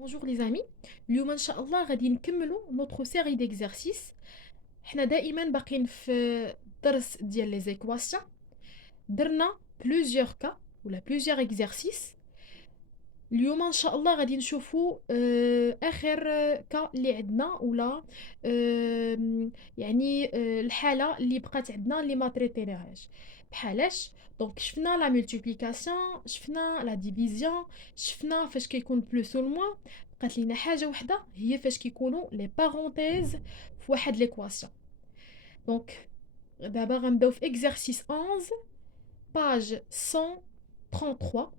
Bonjour les amis, اليوم ان شاء الله غادي نكملوا notre série d'exercices. حنا دائما باقيين في الدرس ديال les équations. درنا plusieurs cas ولا plusieurs exercices. اليوم ان شاء الله غادي نشوفوا اخر كا اللي عندنا ولا يعني الحاله اللي بقات عندنا اللي ما تريتيناهاش بحالاش. دونك شفنا لا مولتيبليكاسيون، شفنا لا ديفيزيون، شفنا فاش كيكون بلوس و موان. بقات لينا حاجه وحده هي فاش كيكونوا لي بارونتيز في واحد ليكواسيون. دونك دابا غنبداو في اكزرسيس 11 باج 133.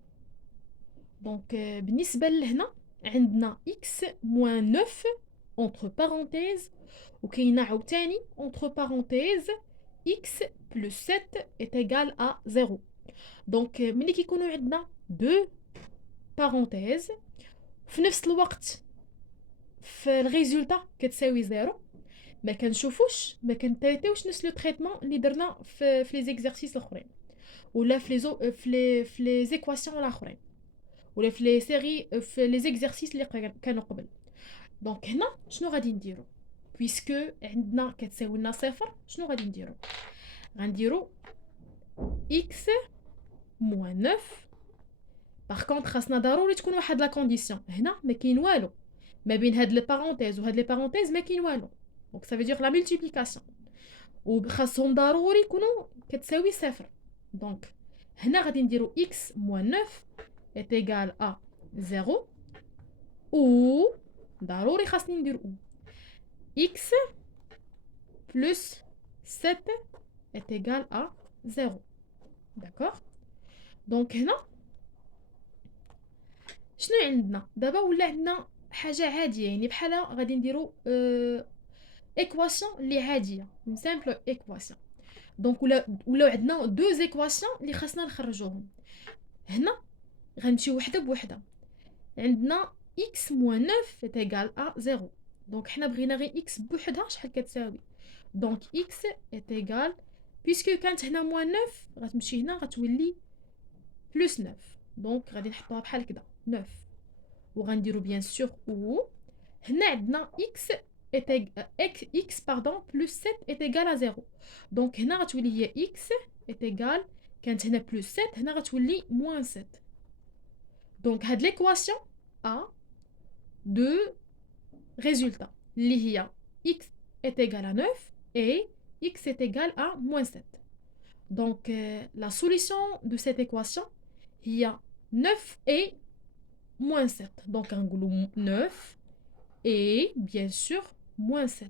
دونك بالنسبة لهنا عندنا x moins 9 entre parenthèses وكاينة عاوتاني entre parenthèses x plus 7 est égal à 0. دونك ملي كيكونوا عندنا دو parenthèses في نفس الوقت في الريزولتا كتساوي 0، ما كنتريتيوش نفس لو تريتمون اللي درنا في لي زيكزارسيس الاخرين ولا في لي زيكواسيون الاخرين ولا في لي سيري في لي زيكزارسيس اللي كانوا قبل. دونك هنا شنو غادي نديرو؟ بويسكو عندنا كتساوي لنا صفر، شنو غادي نديرو؟ غنديرو اكس موان 9. باغ كونطخ خاصنا ضروري تكون واحد لا كونديسيون. هنا ما كاين والو ما بين هاد لي بارونتيز وهاد لي بارونتيز، ما كاين والو. دونك سا فيدير لا مولتيبليكاسيون وخاصهم ضروري يكونوا كتساوي صفر. دونك هنا غادي نديرو اكس موان 9 est égal à 0 ou ضروري خاصني ندير او x plus 7 est égal à 0. d'accord. دونك هنا شنو عندنا دابا؟ ولا عندنا حاجه عاديه، يعني بحال غادي نديرو ايكواسيون اللي عاديه، اون سامبل ايكواسيون. دونك ولا عندنا دو زيكواسيون اللي خاصنا نخرجوهم. هنا غنمشيو وحده بوحده. عندنا x moins 9 est égal à 0. دونك حنا بغينا غير x بوحدها شحال كتساوي. دونك x est égal بيسكو كانت هنا moins 9 غتمشي هنا غتولي بلس 9. دونك غادي نحطوها بحال كدا 9 وغنديرو بيان سور او. هنا عندنا x x باردون بلس 7 est égal à 0. دونك هنا غتولي هي x est égal كانت هنا بلس 7 هنا غتولي moins 7. دونك هاد ليكواسيون a deux résultats. L'IA x est égal à 9 et x est égal à moins 7. Donc, la solution de cette équation, il y a 9 et moins 7. Donc, un goulot 9 et bien sûr moins 7.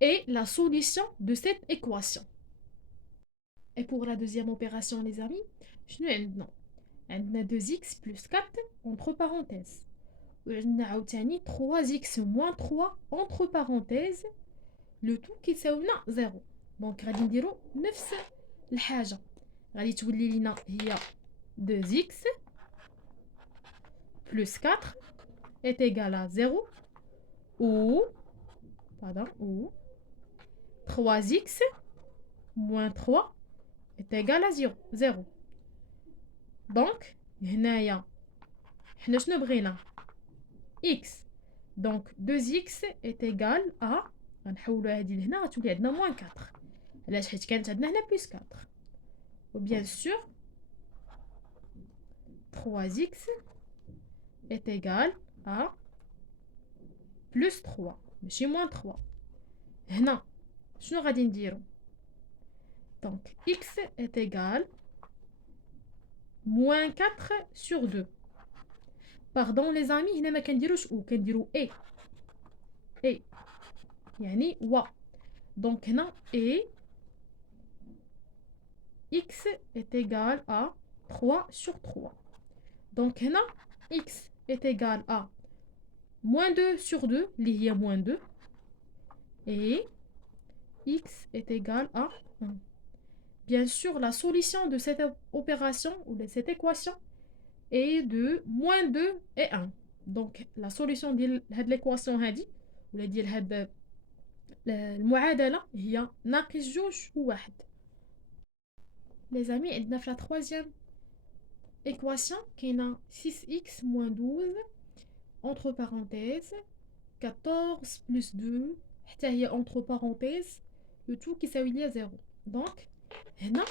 Et la solution de cette équation. Et pour la deuxième opération, les amis, je nous ai 2x plus 4 entre parenthèses. وعندنا عاوتاني 3x moins 3 entre parenthèses لو تو كيساوي لنا 0. دونك غادي نديرو نفس الحاجه، غادي تولي لينا هي 2x plus 4 est égal à 0 ou 3x moins 3 est égal à 0. دونك هنايا حنا شنو بغينا؟ x. Donc 2x est égal à غنحولوا هذه لهنا غتولي عندنا moins 4. علاش؟ حيت كانت عندنا هنا plus 4. و bien sûr 3x est égal à plus 3 ماشي moins 3. هنا شنو غادي نديرو؟ دونك x est égal moins 4 sur 2. Pardon les amis، هنا ما كنديروش او، كنديرو a يعني و. دونك هنا a x est égal à 3 sur 3. Donc هنا x est égal à moins 2 sur 2 اللي هي moins 2 et x est égal à 1. Bien sûr, la solution de cette opération ou de cette équation est de moins 2 et 1. Donc la solution de l'équation هذه ولا ديال هاد المعادلة هي ناقص جوج وواحد. Les amis, عندنا في la troisième équation كاينه 6x moins 12 entre parenthèses 14 plus 2 حتى هي entre parenthèses le tout كيساوي ليا 0. دونك هنا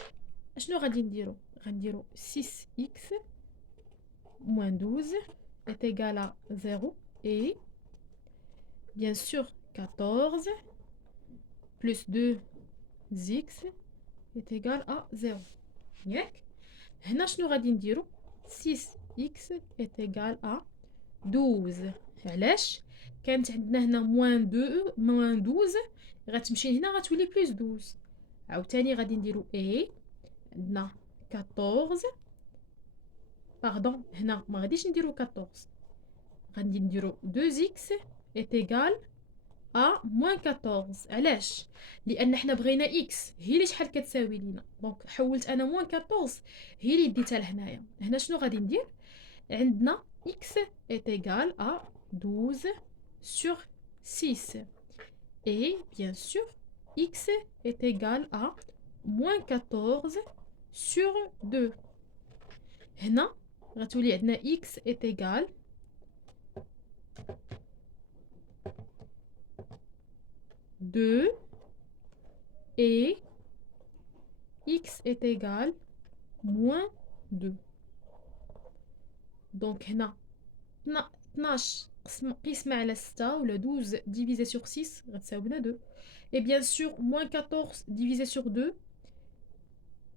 اشنو غادي نديرو؟ غنديرو 6x moins 12 est égal à 0 et bien sûr 14 plus 2x est égal à 0. ياك هنا شنو غادي نديرو؟ 6x est égal à 12. علاش؟ كانت عندنا هنا موان 12 غتمشي هنا غتولي بلس 12. عاوتاني غادي نديرو a عندنا 14 باردون هنا ما غاديش نديرو 14 غادي نديرو 2x est égal à moins 14. علاش؟ لان حنا بغينا x هي اللي شحال كتساوي لينا، دونك حولت انا moins 14 هي اللي ديتها لهنايا. هنا شنو غادي ندير؟ عندنا x est égal à 12 sur 6 et bien sûr x est égal à moins 14 sur 2. هنا غتولي عندنا x est égal deux et x est égal moins 2. دونك هنا 12 قسمة على 6 ولا 12 divisé sur 6 غتساوي لنا 2. Et bien sûr, moins 14 divisé sur 2,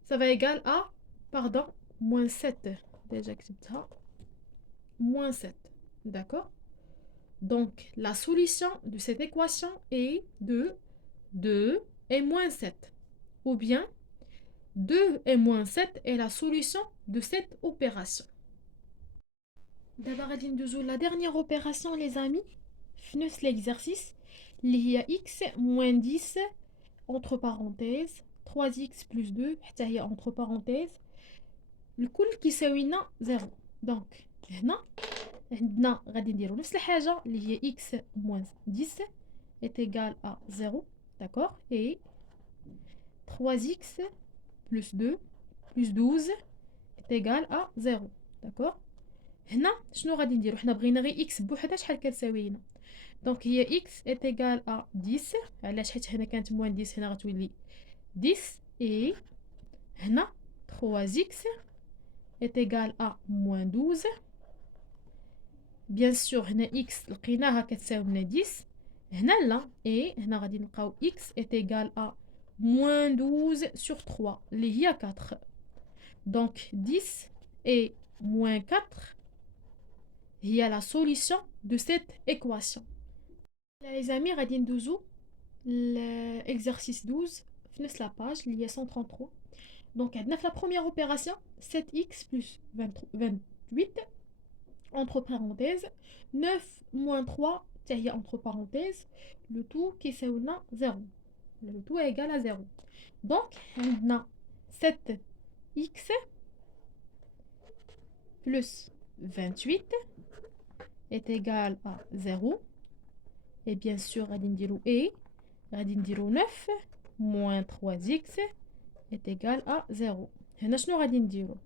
ça va égal à, pardon, moins 7. Déjà acceptera. Moins 7. D'accord? Donc, la solution de cette équation est de 2 et moins 7. Ou bien, 2 et moins 7 est la solution de cette opération. D'abord, la dernière opération, les amis. Finis l'exercice. Il y a x moins 10 entre parenthèses 3x plus 2 حتى هي entre parenthèses الكل كيساوي لنا 0. دونك هنا عندنا غادي نديرو نفس الحاجه اللي هي x moins 10 est égal à 0. d'accord et 3x plus 2 plus 12 est égal à 0. d'accord هنا شنو غادي نديرو؟ حنا بغينا غير x بوحدها شحال كتساوي لنا. دونك هي x est égal à 10. علاش؟ حيت هنا كانت moins 10 هنا غتولي 10 et هنا 3x est égal à moins 12. bien sûr هنا x لقيناها كتساوي لنا 10 هنا لا et هنا غادي نلقاو x est égal à moins 12 sur 3 اللي هي 4. donc 10 et moins 4 هي la solution de cette équation. les amis غادي ندوزو l'exercice 12 في نفس la page اللي هي 133. Donc, dans la première opération, 7x plus 28, entre parenthèses, 9 moins 3, entre parenthèses, le tout qui est 0. Le tout est égal à 0. Donc, on a 7x plus 28 est égal à 0. Et bien sûr, on va 9 moins 3x est égal à 0. هنا شنو غادي نديرو؟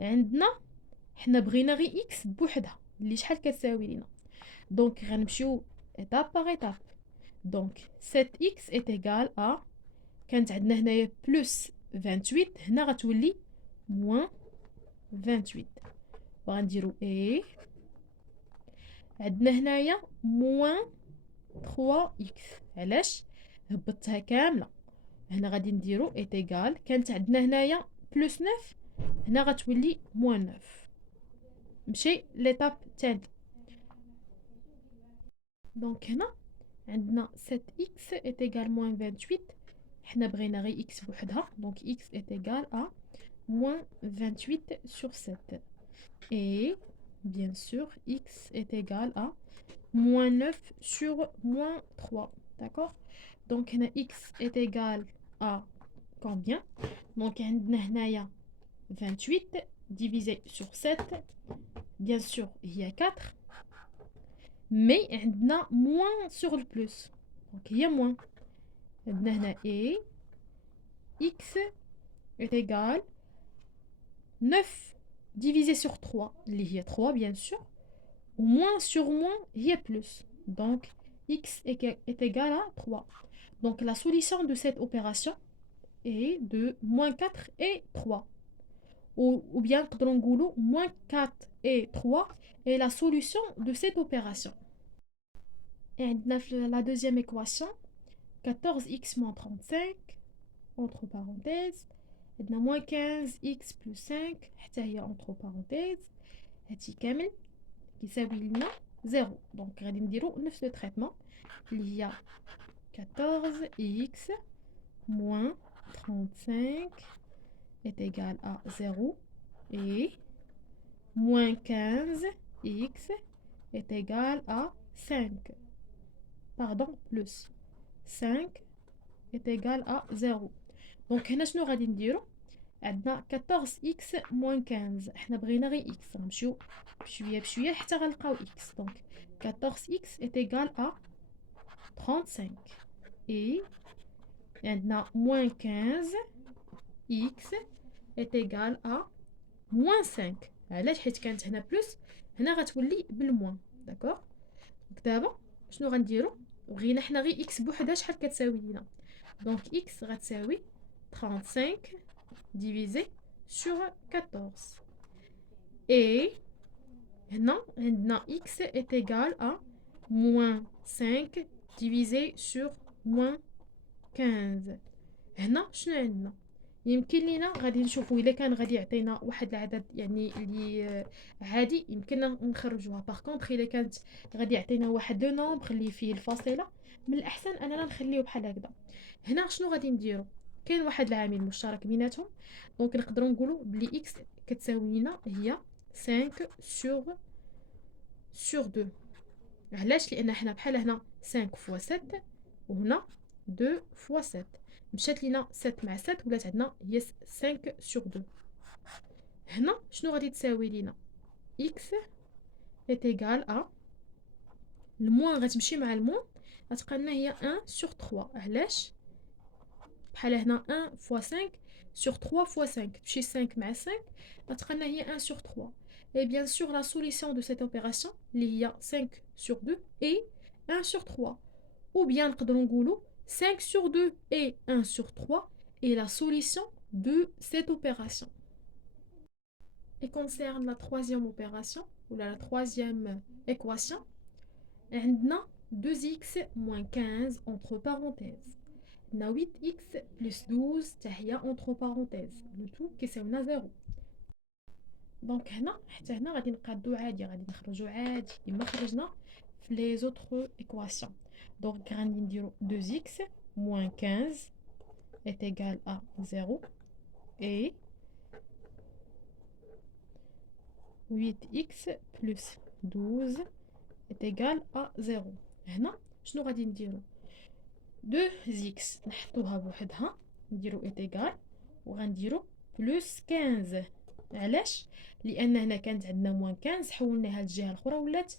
عندنا حنا بغينا غير x بوحدها اللي شحال كتساوي لينا. دونك غنمشيو ايتاب باغ ايتاب. دونك 7x est égal à كانت عندنا هنايا بلس 28 هنا غتولي موان 28. وغنديرو a عندنا هنايا موان 3x. علاش؟ هبطتها كامله. هنا غادي نديرو est égal كانت عندنا هنايا بلس 9 هنا غتولي موان 9. نمشي ليطاب الثاني. دونك هنا عندنا 7x est égal moins 28 حنا بغينا غير x بوحدها دونك x est égal à moins 28 sur 7 et bien sûr x est égal à moins 9 sur moins 3. d'accord donc هنا x est égal à combien? donc عندنا هنايا 28 divisé sur 7 bien sûr il y a 4 mais عندنا moins sur le plus donc il y a moins عندنا هنا a x est égal 9 divisé sur 3 اللي هي 3 bien sûr moins sur moins, il y a plus. Donc, x est égal à 3. Donc, la solution de cette opération est de moins 4 et 3. Ou bien, moins 4 et 3 est la solution de cette opération. Et la deuxième équation, 14x moins 35, entre parenthèses, عندنا moins 15x plus 5 حتى هي entre parenthèses هادشي كامل كيساوي لنا 0. دونك غادي نديرو نفس لو تريتمون اللي هي 14x moins 35 est égal à 0 et moins 15x est égal à 5. Pardon, plus 5 est égal à 0. دونك هنا شنو غادي نديرو؟ عندنا 14x moins 15. حنا بغينا غير x، غنمشيو بشويه بشويه حتى غنلقاو x. دونك 14x est égal à 35 et عندنا moins 15x est égal à moins 5. علاش؟ حيت كانت هنا بلس، هنا غتولي بالموان. داكوغ؟ دونك دابا شنو غنديرو؟ بغينا حنا غير x بوحدها شحال كتساوي لينا. دونك x غتساوي 35 divisé sur 14. Et maintenant, x est égal à moins 5 divisé sur moins 15. هنا شنو عندنا؟ يمكن لينا غادي نشوفوا الا كان غادي يعطينا واحد العدد يعني اللي عادي يمكننا نخرجوها. باغ كونطخ الا كانت غادي يعطينا واحد لو نومبر اللي فيه الفاصله، من الاحسن اننا نخليه بحال هكذا. هنا شنو غادي نديرو؟ كاين واحد العامل مشترك بيناتهم، دونك نقدروا نقولوا بلي اكس كتساوي لنا هي 5 sur 2. علاش؟ لان حنا بحال هنا 5 فوا 7 وهنا 2 فوا 7، مشات لينا 7 مع 7 ولات عندنا هي 5 sur 2. هنا شنو غادي تساوي لينا؟ x est égal à الموان غتمشي مع الموان غتبقى لنا هي 1 sur 3. علاش؟ بحال هنا 1 fois 5 sur 3 fois 5 تمشي 5 مع 5 غتبقى لنا هي 1 sur 3. Et bien sûr la solution de cette opération اللي هي 5 sur 2 et 1 sur 3. Ou bien نقدروا نقولوا 5 sur 2 et 1 sur 3 est la solution de cette opération. Et concerne la troisième opération ou la troisième équation, عندنا 2x moins 15 entre parenthèses. On a 8x plus 12 تاهي entre parenthèses. Le tout كيساوينا 0. دونك هنا حتى هنا غادي نقادو عادي، غادي نخرجو عادي كما خرجنا في لي زوطخ ايكواسيون. دونك غادي نديرو 2x moins 15 est égal à 0 et 8x plus 12 est égal à 0. هنا شنو غادي نديرو؟ 2x نحطوها بوحدها نديرو est égal وغنديرو بلس 15. علاش؟ لان هنا كانت عندنا موان 15 حولناها للجهه الاخرى ولات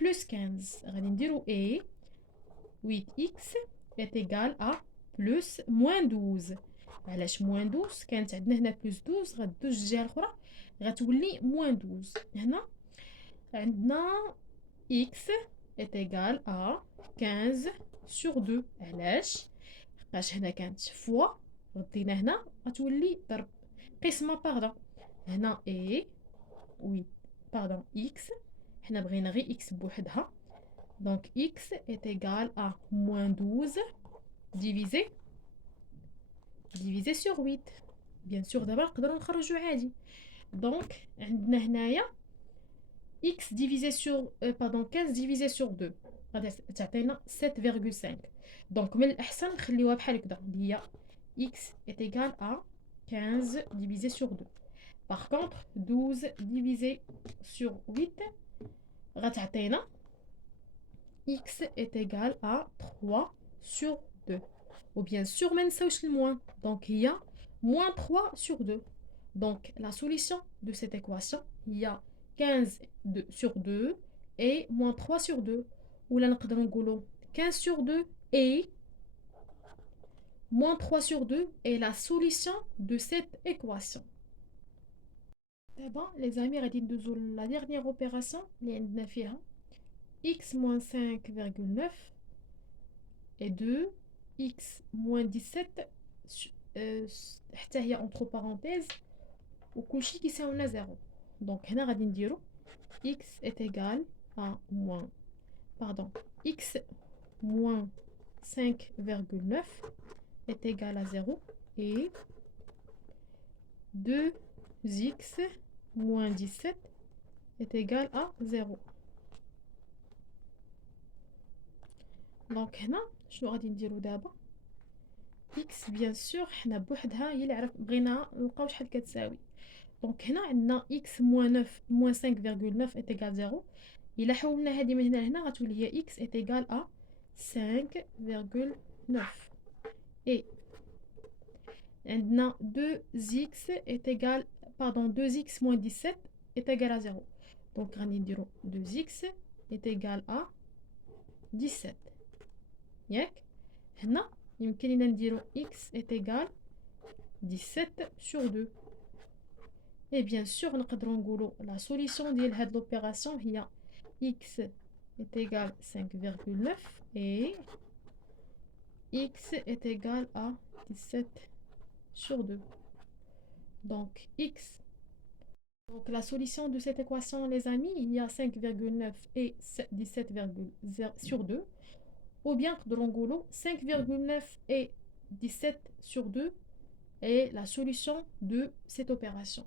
بلس 15. غادي نديرو a 8x est égal à plus moins 12. علاش موان 12؟ كانت عندنا هنا بلس 12 غدوز الجهه الاخرى غتولي موان 12. هنا عندنا x est égal à 15 sur 2. علاش؟ لحقاش هنا كانت فوا ردينا هنا غتولي ضرب قسمه باغدا. هنا a 8 باردون x حنا بغينا غير x بوحدها. دونك x est égal à moins 12 divisé sur 8. bien sûr دابا نقدروا نخرجوا عادي. دونك عندنا هنايا x divisé sur 15 divisé sur 2 غادي تعطينا 7,5. دونك من الاحسن نخليوها بحال هكذا اللي هي x est égal à 15 divisé sur 2. Par contre 12 divisé sur 8 غتعطينا x est égal à 3 sur 2. Ou bien sûr ما نساوش الموان، donc il y a moins 3 sur 2. Donc la solution de cette équation il y a 15 sur 2 et moins 3 sur 2. ولا نقدروا نقولوا 15 sur 2 et moins 3 sur 2 est la solution de cette équation. D'abord, les amis, غادي ندوزو la dernière opération اللي عندنا فيها x moins 5,9 et 2 x moins 17 حتى هي entre parenthèses وكلشي كيساوي 0. Donc هنا غادي نديرو x est égal à moins pardon x moins 5,9 est égal à 0 et 2x moins 17 est égal à 0. Donc هنا شنو غادي نديرو دابا x bien sûr حنا بوحدها هي اللي بغينا نلقاو شحال كتساوي. دونك هنا عندنا x moins 9 moins 5,9 est égal à 0. إلا حولنا هذه من هنا لهنا غتولي هي x est égal à 5,9 et عندنا 2x est égal pardon 2x moins 17 est égal à 0. Donc غادي نديرو 2x est égal à 17 ياك. هنا يمكن لينا نديرو x est égal 17 sur 2. Et bien sûr نقدروا نقولوا la solution ديال هاد l'opération هي x est égal 5,9 et x est égal à 17 sur 2. Donc x. Donc la solution de cette équation, les amis, il y a 5,9 et 17,0 sur 2. Ou bien, 5,9 et 17 sur 2 est la solution de cette opération.